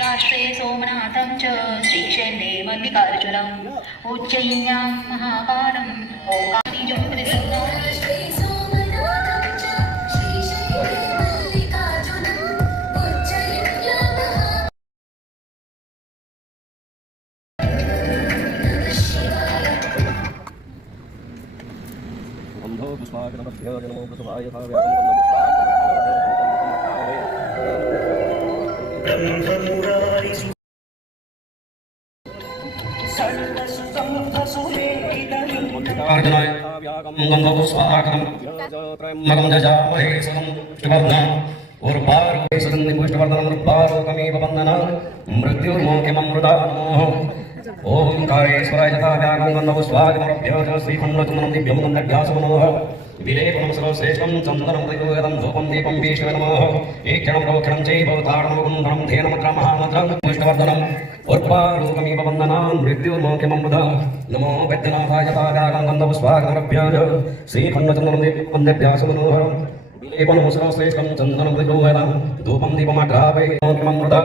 राष्ट्रे सोमनाथं च श्रीशैले मल्लिकार्जुनम् उज्जयिन्यां महाकालम् ओंकारीज्योतिर्लिङ्गम् ओंकारेश्वराय तथा व्यागं श्रीखंडचंदनं दिव्यं गन्धव्यासमनोः विलेपनं सर्वश्रेष्ठं चन्दनं प्रयोगदं धूपं दीपं विष्णवे नमः एकक्षणं रोक्षणं चैव तारणमुकुन्दनं धेनुमुद्रां महामन्त्रं विष्णुवर्धनम् उर्वारुकमिव वन्दनां मृत्युर्मोक्षममृता नमो वैद्यनाथाय तथा व्यागं गन्धपुष्पागमरभ्याज श्रीखंडचंदनं दिव्यं गन्धव्यासमनोः विलेपनं सर्वश्रेष्ठं चन्दनं प्रयोगदं धूपं दीपमाग्रापयममृता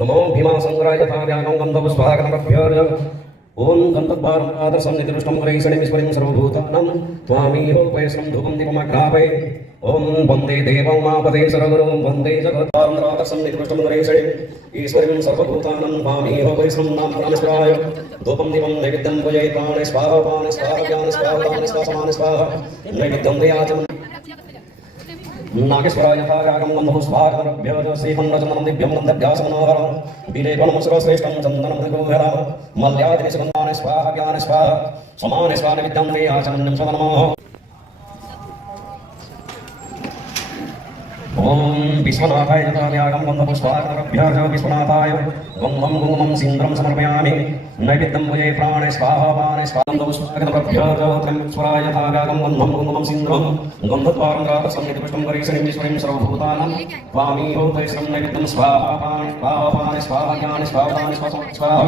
नमो भीमासङ्ग्राय तथा व्यागं गन्धपुष्पागमरभ्याज ओम गंधद्वारसन्निधिष्टं करैषणीश्वरीं सर्वभूतानां त्वामीहोपयस्रं धूपं दीपमाग्रापये ओम वन्दे देवमापदे सर्वगुरुं वन्दे जगद्वारसन्निधिष्टं करैषणीं ईश्वरीं सर्वभूतानां त्वामीहोपयस्रं नामस्वाय धूपं दीपं नैवेद्यं पूजये प्राणे स्वाहा प्राणे स्वाहा ज्ञाने स्वाहा दाने स्वाहा समाने स्वाहा नैवेद्यं दयाचमन् नागेश्वराय भागागं गन्धपुष्पागमरभ्याज श्रीखंडचंदनं दिव्यं गन्धव्यासमनोहरं विलेपनं सर्वश्रेष्ठं चन्दनं मृगोहरं मल्यादिनिसुगन्धाने स्वाहा ज्ञाने स्वाहा समाने स्वाहा नैवेद्यं दयाचमन्यं सवनमः ओम विश्वनाथाय तथा व्यागं गन्धपुष्पागमरभ्याज विश्वनाथाय गन्धं कुङ्कुमं सिन्दूरं समर्पयामि नैवेद्यं पूजये प्राणे स्वाहा पाने स्वाहा गन्धपुष्पागमरभ्याज त्र्यम्बकेश्वराय तथा व्यागं गन्धं कुङ्कुमं सिन्दूरं गन्धद्वारसन्निधिष्टं करैषणीं सर्वभूतानां त्वामीहोपयस्रं नैवेद्यं स्वाहा पाने स्वाहा ज्ञाने स्वाहा दाने स्वाहा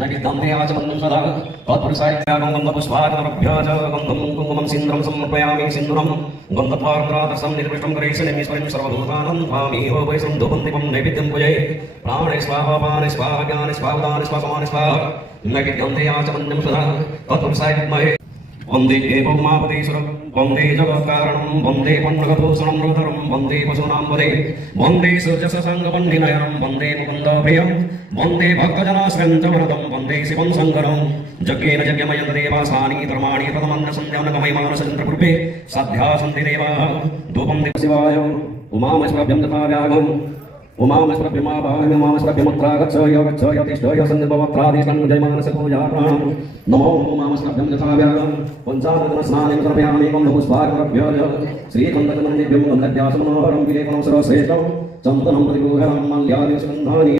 नैवेद्यं दयाचमन्यं सदा तत्पुरुषाय व्यागं गन्धपुष्पागमरभ्याज गन्धं कुङ्कुमं सिन्दूरं समर्पयामि सिन्दूरं गन्धद्वारसन्निधिष्टं करैषणीं सर्वभूतानां त्वामीहोपयस्रं धूपं दीपं नैवेद्यं पूजये प्राणे स्वाहा पाने स्वाहा ज्ञाने स्वाहा दाने स्वाहा समाने स्वाहा नैवेद्यं दयाचमन्यं सदा तत्पुरुषाय विद्महे वन्दे भौमापदेश्वरं वन्दे जगत्कारणं वन्दे पन्नगभूषणं रुधरं वन्दे पशूनां वदे वन्दे सूर्यसङ्गपन्निनयनं वन्दे मुकुन्दप्रियं वन्दे भक्तजनाश्रयं च वरदं वन्दे शिवं शङ्करं यज्ञेन यज्ञमयं देवासानि धर्माणि प्रथमन्नसन्ध्यानकमयमानसचन्द्रपूर्वे साध्या सन्ति देवाः धूपं देवशिवाय उमामश्वभ्यं तथा व्याघं उमामश्वभ्यमाभागमामश्वभ्यमुत्रा गच्छ यतिष्ठ यसन्निभवत्रादिष्टं जयमानसपूजार्थं नमो उमामश्वभ्यं तथा व्याघं पञ्चाननस्नानं समर्पयामि गन्धपुष्पागमरभ्याज श्रीखण्डचन्दनं दिव्यं गन्धव्यासमनोहरं विलेपनं सर्वश्रेष्ठं चन्दनं प्रतिगुहरं मल्यादिसुगन्धानि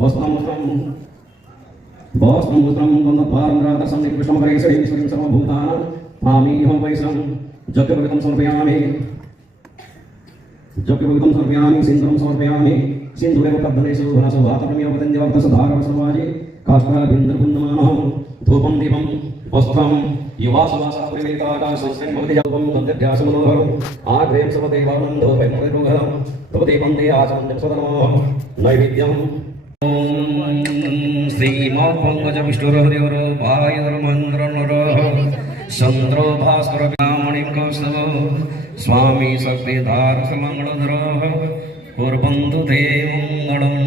वस्त्रं गन्धद्वारसन्निधिष्टं करैषणीं सर्वभूतानां त्वामीहोपयस्रं जगद्गुरुं समर्पयामि जगद्गुरुं समर्पयामि सिन्दूरं समर्पयामि सिन्दूरेव कब्धनेषु घनसो वातरमिवपतञ्जवक्तसधारसमाजे काष्ठाभिन्दरपुण्यमानः धूपं दीपं वस्त्रं युवासुवासाप्रेताकाशं भवति जपं गन्धव्यासमनोहरम् आग्रें सर्वदेवानं धूपं प्रतिगृहं तवदीपं दयाचमन्यं सदनमः नैवेद्यं श्रीमद्पङ्कजविष्णुरहरिवर भायधर्मेन्द्रनरः चन्द्रो भास्कर व्यामणिं कौस्तव स्वामी शक्तिधारसमङ्गलधरः कुर्वन्तु ते मङ्गलम्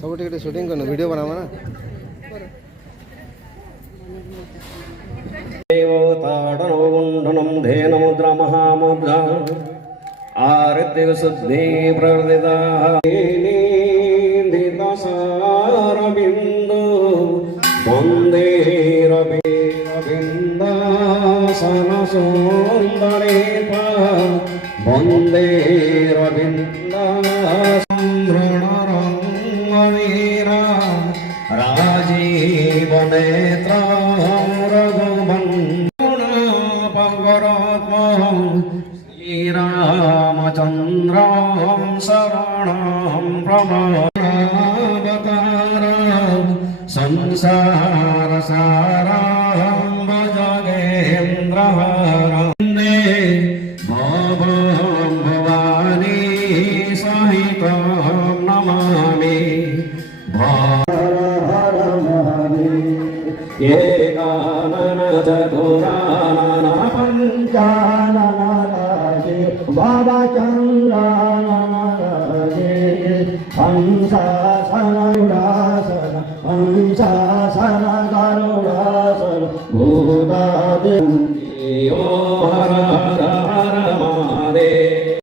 सब टिकट शूटिंग करना वीडियो बनावा ना देवताडनोगुण्डनं धेनुमुद्रा महामुद्रा आरत्यशुद्धि प्रवृदिताः निन्दितसारबिन्दु वन्दे रविरविन्दासनसुन्दरेपा वन्दे रविन्दासंभृणरङ्गवीरा राजीवनेत्रा श्रीरामचन्द्रं शरणं प्रमाणवतारं संसारसारं भजगेन्द्रहरं वन्दे भवं भवानी सहितं नमामि एकानन चतुरानन पञ्चाननराजे बाबा चन्द्राननराजे हंसासन हंसासन गरुडासन भूतादियो हर हर हर महादेव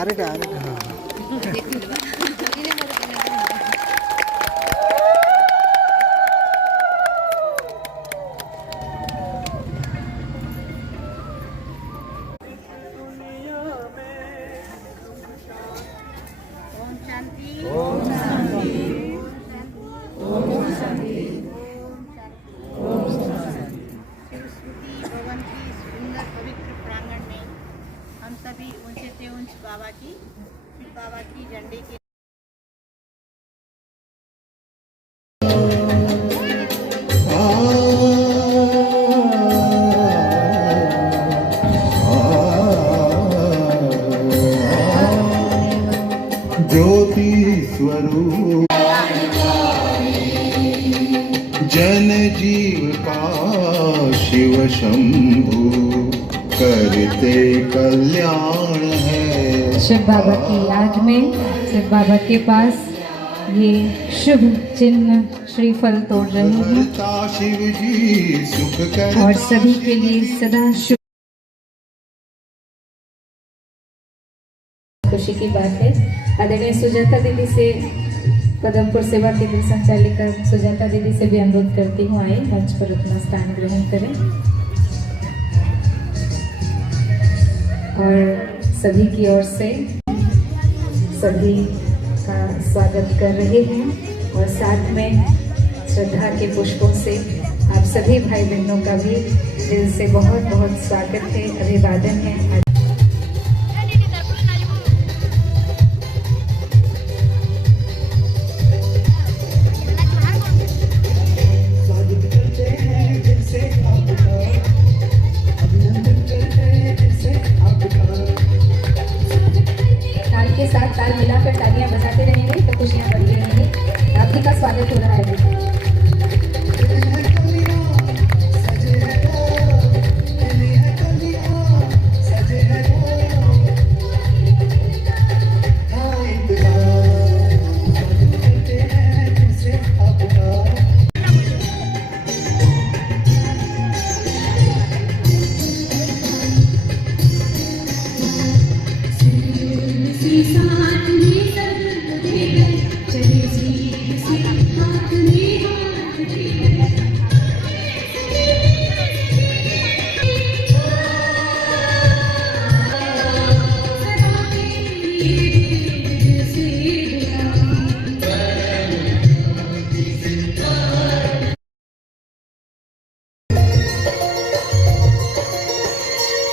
अरे क्या हम सभी ऊंचे से ऊंच बाबा की झंडे के ज्योति स्वरूप जन जीव का शिव शंभु करते कल्याण है। शिव बाबा की याद में शिव बाबा के पास ये शुभ चिन्ह श्रीफल तोड़ रहे हैं करता शिव जी सुख कर और सभी के लिए सदा शुभ। खुशी की बात है आदरणीय सुजाता दीदी से पदमपुर सेवा केंद्र संचालिका सुजाता दीदी से भी अनुरोध करती हूँ आए मंच पर अपना स्थान ग्रहण करें और सभी की ओर से सभी का स्वागत कर रहे हैं और साथ में श्रद्धा के पुष्पों से आप सभी भाई बहनों का भी दिल से बहुत बहुत स्वागत है अभिवादन है। के साथ ताल मिलाकर तालियां बजाते रहेंगे तो खुशियां बढ़ती रहेंगी। आप ही का स्वागत हो रहा है।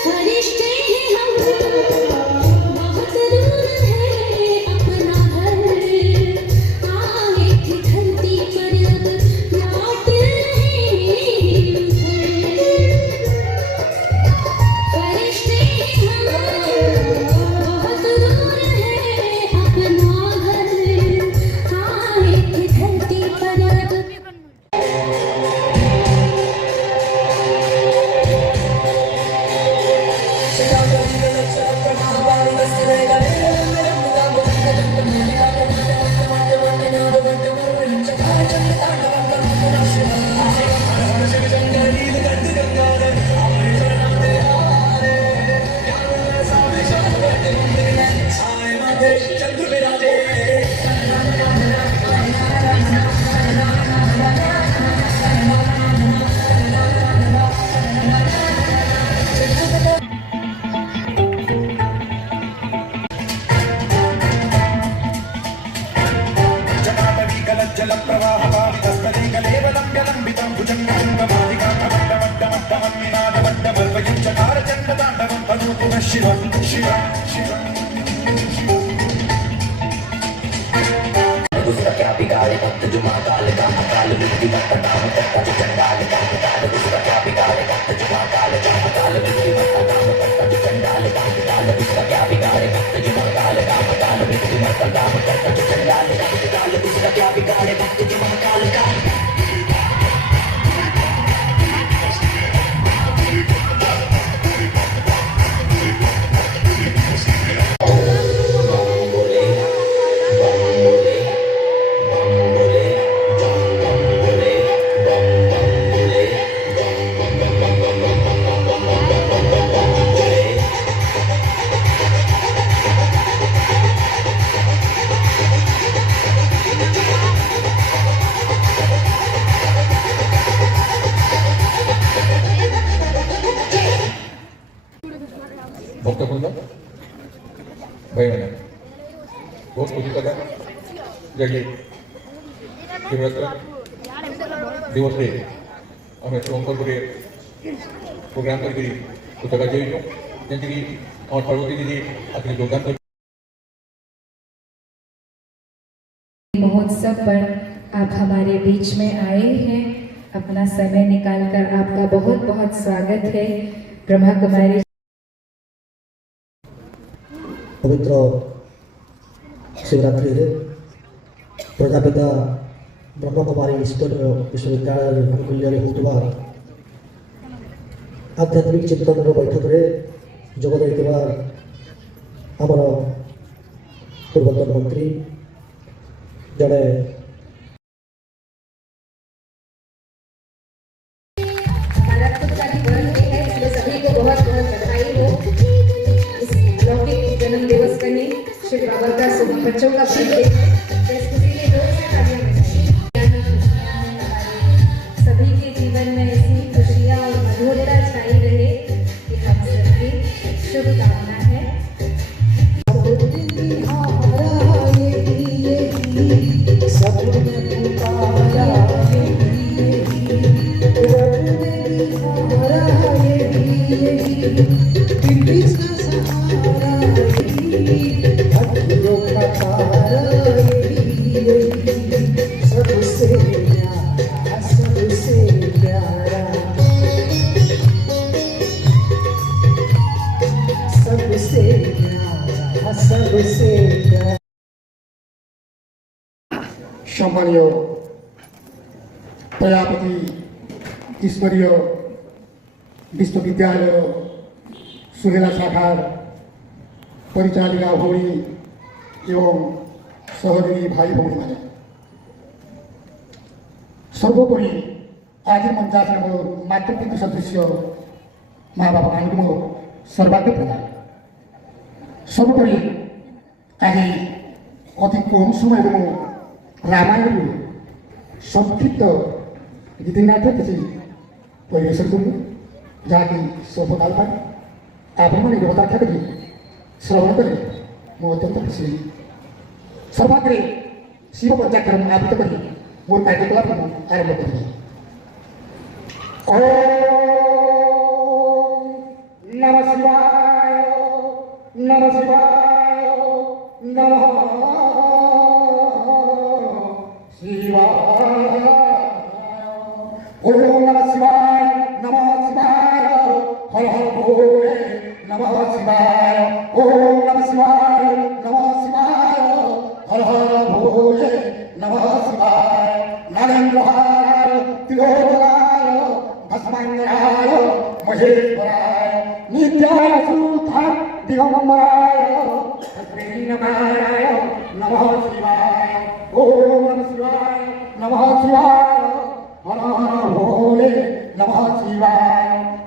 फरिश्ते हैं हम बहुत दूर हैं दूसरा क्या बिगाड़े वक्त जो महाकाल का मकाल मिट्टी मत काम करता जो चंडाल का मकाल दूसरा क्या बिगाड़े वक्त जो महाकाल का मकाल मिट्टी मत काम करता जो चंडाल का मकाल दूसरा क्या बिगाड़े वक्त जो महाकाल का मकाल मिट्टी मत काम करता जो चंडाल का मकाल दूसरा क्या बिगाड़े वक्त जो महाकाल का ভক্তবৃন্দ ভাইମାନେ ବହୁତ ଖୁସି କଥା ଯାହାକି ଶିବରାତ୍ରି ଦିବସରେ ଆମେ ସଂକଳ୍ପରେ ପ୍ରୋଗ୍ରାମ କରିକି ଉତ୍ତର ଯାଇଛୁ ଯେମିତିକି ଆମର ପାର୍ବତୀ ଦିଦି ଆସିକି ଯୋଗଦାନ କରି महोत्सव पर आप हमारे बीच में आए हैं। अपना समय निकालकर आपका बहुत बहुत स्वागत है। ब्रह्मा कुमारी पवित्र शिवरात्रि प्रजापिता ब्रह्मकुमारी ईश्वर विश्वविद्यालय अनुकूल्य होता आध्यात्मिक चिंतन बैठक में जोगद आमर पूर्वतन मंत्री जड़े सभी को बहुत बहुत बधाई हो इस लौकिक जन्म दिवस का ही शिव बाबा का बच्चों का बर्थडे सभी के जीवन में ऐसी खुशियाँ और मधुरता छाई रहे कि हम सबकी शुभकामना है। सम्मानीय प्रजापति ईश्वरीय विश्वविद्यालय सुहेला शाखा परिचालिका भौणी एवं सहयोगी भाई भौणी मैंने सर्वोपरि आज मंचासन मोर मातृपितृ सदृश्य माँ बापा मान मोर सर्वाग्य प्रदान सर्वोपरि आज अति कम समय रामायण संक्षिप्त गीतिनाथ किसी परिवेशन करूँ जहाँकि स्वकाल पर आपण मैंने देवताख्या करी श्रवण करें मो अत्यंत खुशी सर्वाग्रे शिव पंचाक्षर आवृत करी मोर कार्यकलाप आरंभ करी नमः शिवाय नमः शिवाय नमः शिवाय ओम नमः शिवाय हर हर भोले नमः शिवाय ओम नमः शिवाय हर हर भोले नमः शिवाय नागेंद्रहार तिलोदराय भस्मांगराय महेश्वराय नित्याय सूताय दिगंबराय नमः शिवाय ओम नमः शिवाय हर हर भोले नमः शिवाय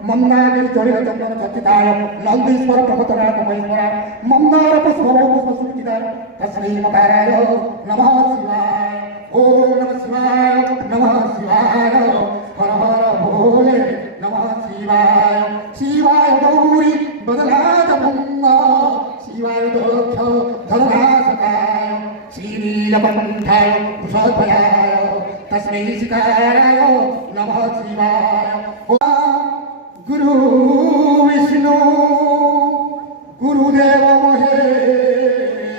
मंदागिरी चढ़ित चंदन चर्चिताय नंदीश्वर प्रभुतनाथ महेश्वराय मंदार पुष्प पुष्पसुचिताय तस्मै मकाराय नमः शिवाय ओम नमः शिवाय नमः शिवाय हर हर भोले नमः शिवाय शिवाय गौरी बदलात भंग शिवाय दक्ष धर्मासकाय श्रीनीलकण्ठाय कुशध्वजाय तस्मै शिकाराय नमः शिवाय गुरु विष्णु गुरुदेव महेश्वर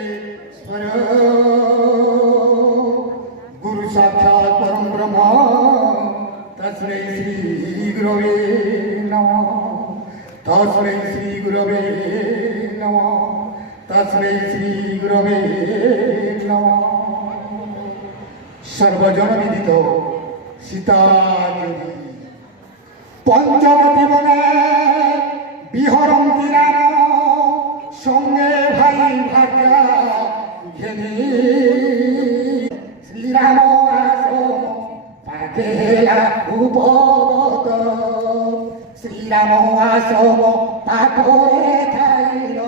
गुरु साक्षात् परम ब्रह्म तस्मै श्री गुरवे नमः तस्मै श्री गुरवे नमः तस्मै श्री गुरवे नमः सर्वजन विदित सीतादेवी पंचवटी बने বিহরন্তি রাম সঙ্গে ভাই ভাজা ঘেনি শ্রীরাম আসম পাখেলা উপবত শ্রীরাম আসম পাখরে থাইল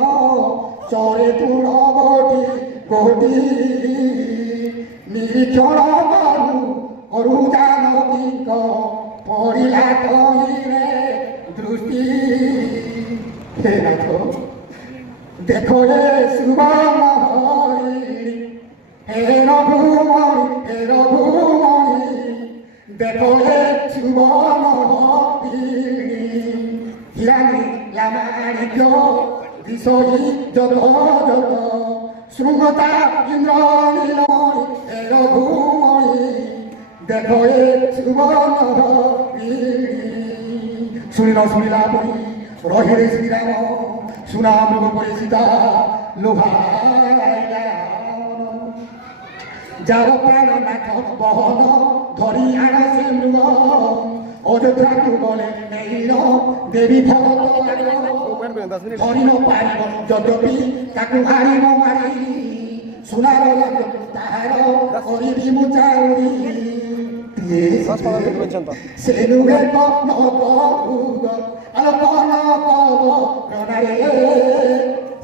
চরে তুল গটি গটি নিরীক্ষণ করু করু জানকীক পড়িলা কহিরে দৃষ্টি देखो रे सुबह हे रघुमणि देखो रे सुबह हिरानी लामाणिक्य दिशोई जग जग श्रृंगता इंद्र नीलमणि हे रघुमणि देखो रे सुबह শুনিলা পরি রহিরে শ্রীরাম সুনা মৃগ করে সীতা লোভাইলা যার প্রাণনাথ বহন ধরি আনা সে মৃগ অযোধ্যাকু বলে নেইল দেবী ভগত ধরি ন পারিব যদ্যপি তাকু হারিব মারি সুনার তাহার করিবি মুচাউরি সেলুগে কন কুগ আলো কন কব প্রণারে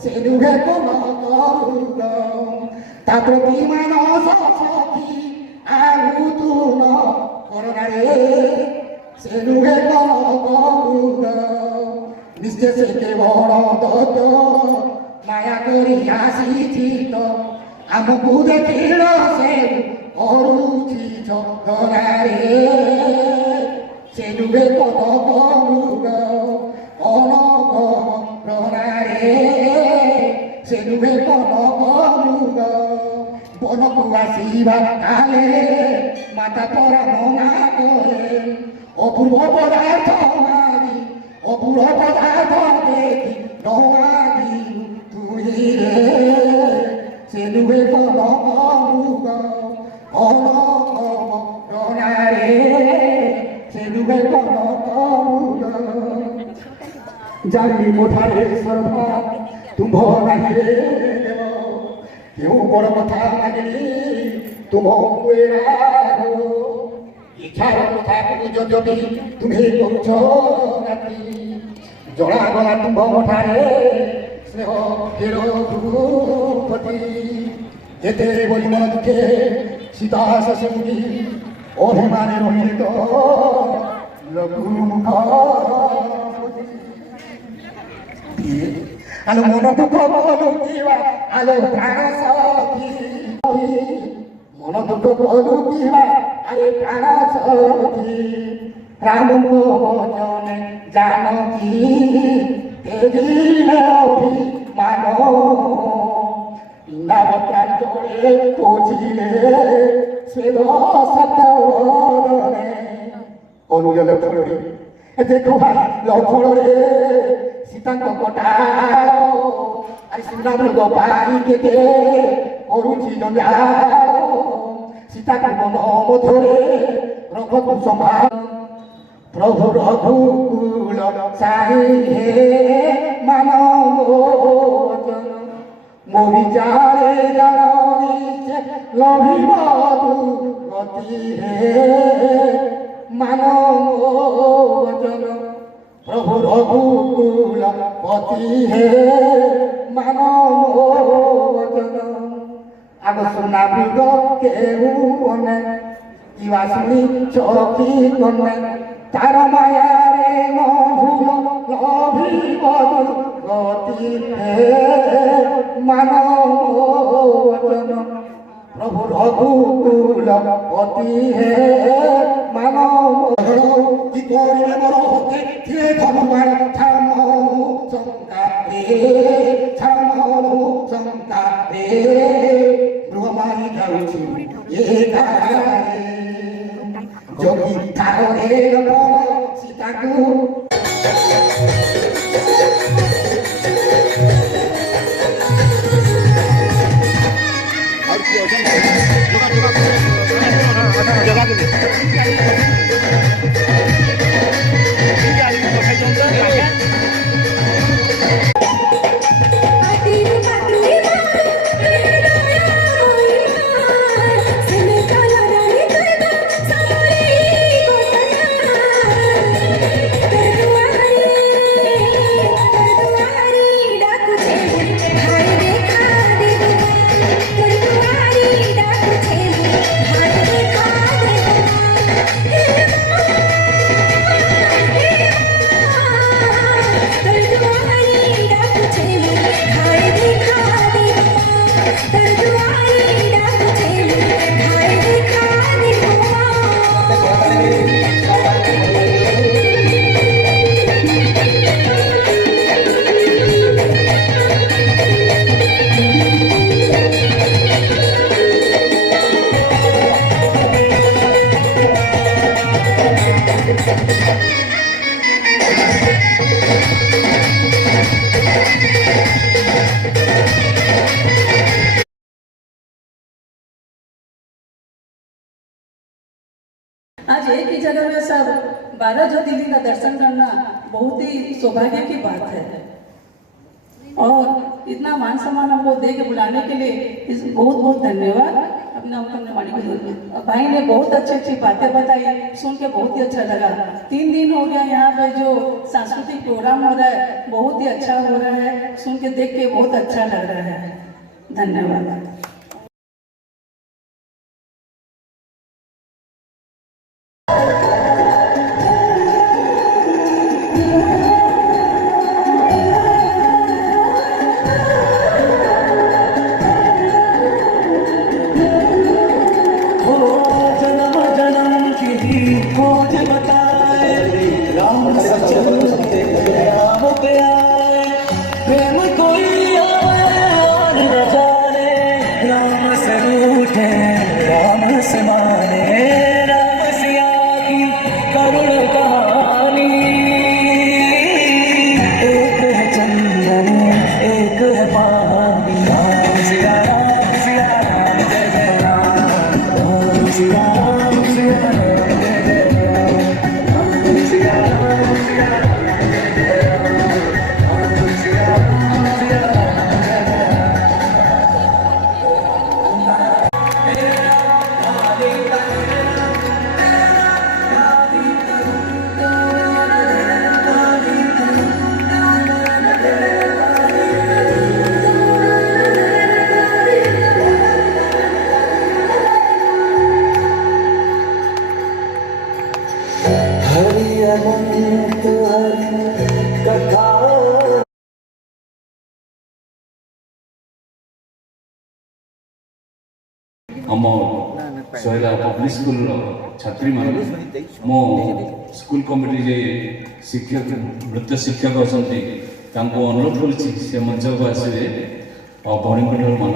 সেলুগে কন কুগ তা প্রতি মানস সখী আহুতুন করুণারে সেলুগে কন কুগ নিশ্চয় সে কেবল দত্ত মায়া করি আসিছি তো আমকু দেখিল সে অরুচি চন্দনারে সেলুগে কন কুগ অনক প্রণারে সেলুগে কন কুগ বনকু আসিবা কালে মাতা তোরা মনা করে অপূর্ব পদার্থ মাগি অপূর্ব পদার্থ দেখি নমাগি তুই রে সেলুগে কন কুগ অনক প্রণারে সেলুগে কন কুগ জানি মোঠারে সর্বা তুম্ভ নাহি রে দেব কেউ বড় কথা লাগলি তুম ইচ্ছার কথা যদি তুমি করছ রাতি জড়া গলা তুম্ভ মোঠারে স্নেহ রঘুপতি যেতে বলি মন দুঃখে সীতা শশী অভিমানে রহিত রঘুমুখ আলো মন দুঃখ বলুকিবা আলো প্রাণ সখী মন দুঃখ বলুকিবা আরে প্রাণ সখী রাম ভজনে জানকী তেজিলে অভিমান পিণ্ডাবতার জলে পচিলে শ্বেত সতরে অনুজ লক্ষণে দেখো ভাই লক্ষণে সীতাঙ্ক কটাল আরে শ্রীরাম গোপাল কেতে করুচি জঞ্জাল সীতাকে মন মধুরে রঘু সম্ভাল প্রভু রঘুকুল সাহি হে মানব মো বিচারে জানিছে লভিব গতি হে মানব জন প্রভু রঘুকুল পতি হে মানব জন सुना बिगो केहू बने इवा सुनी चौकी गने तार माया रे न भूल लभी बदल गति हे मानव वचन प्रभु रघुकुल पति हे मानव की कोरिले मोर होते थे भगवान शंका ब्रह्मानी जाऊँ ये जोगी तारो सीता को आज एक ही जगह में सब 12 ज्योतिर्लिंग का दर्शन करना बहुत ही सौभाग्य की बात है और इतना मान सम्मान हमको दे के बुलाने के लिए बहुत बहुत धन्यवाद। अपना भाई ने बहुत अच्छी बातें बताई, सुन के बहुत ही अच्छा लगा। 3 दिन हो गया यहाँ पे जो सांस्कृतिक प्रोग्राम हो रहा है, बहुत ही अच्छा हो रहा है, सुन के देख के बहुत अच्छा लग रहा है। धन्यवाद। आम शैला पब्लिक स्कूल छात्री मान मो स्कूल कमिटी जे शिक्षक नृत्य शिक्षक अच्छा अनुरोध कर मंच को आसवे और भौणी मान